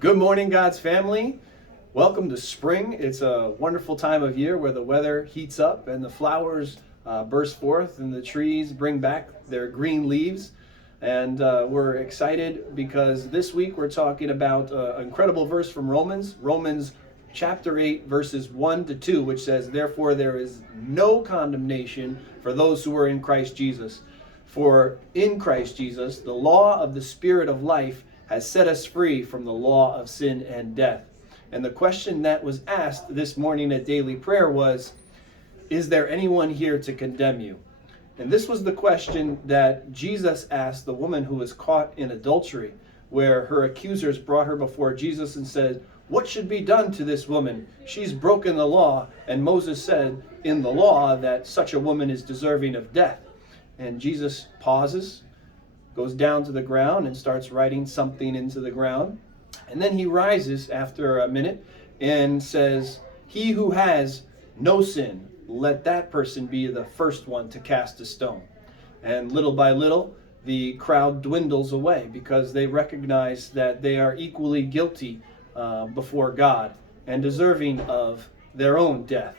Good morning, God's family. Welcome to spring. It's a wonderful time of year where the weather heats up and the flowers burst forth and the trees bring back their green leaves. And we're excited because this week we're talking about an incredible verse from Romans chapter 8, verses 1 to 2, which says, "Therefore there is no condemnation for those who are in Christ Jesus. For in Christ Jesus, the law of the Spirit of life has set us free from the law of sin and death." And the question that was asked this morning at daily prayer was, is there anyone here to condemn you? And this was the question that Jesus asked the woman who was caught in adultery, where her accusers brought her before Jesus and said, "What should be done to this woman? She's broken the law." And Moses said in the law that such a woman is deserving of death. And Jesus pauses, goes down to the ground and starts writing something into the ground. And then he rises after a minute and says, "He who has no sin, let that person be the first one to cast a stone." And little by little, the crowd dwindles away because they recognize that they are equally guilty before God and deserving of their own death.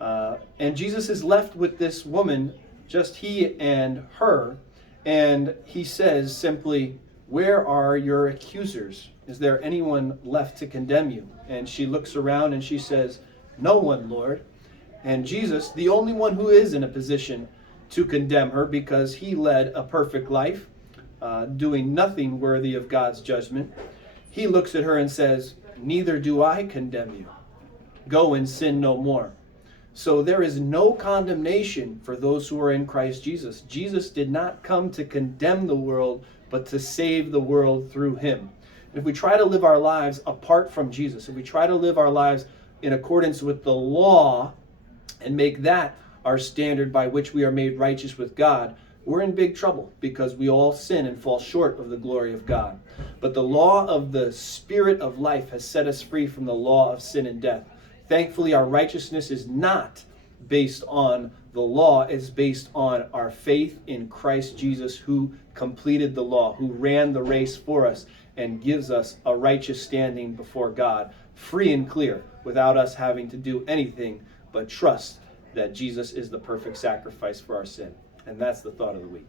And Jesus is left with this woman, just he and her. And he says simply, "Where are your accusers? Is there anyone left to condemn you?" And she looks around and she says, "No one, Lord." And Jesus, the only one who is in a position to condemn her because he led a perfect life, doing nothing worthy of God's judgment, he looks at her and says, "Neither do I condemn you. Go and sin no more." So there is no condemnation for those who are in Christ Jesus. Jesus did not come to condemn the world, but to save the world through him. If we try to live our lives apart from Jesus, if we try to live our lives in accordance with the law and make that our standard by which we are made righteous with God, we're in big trouble because we all sin and fall short of the glory of God. But the law of the Spirit of life has set us free from the law of sin and death. Thankfully, our righteousness is not based on the law. It's based on our faith in Christ Jesus, who completed the law, who ran the race for us and gives us a righteous standing before God, free and clear, without us having to do anything but trust that Jesus is the perfect sacrifice for our sin. And that's the thought of the week.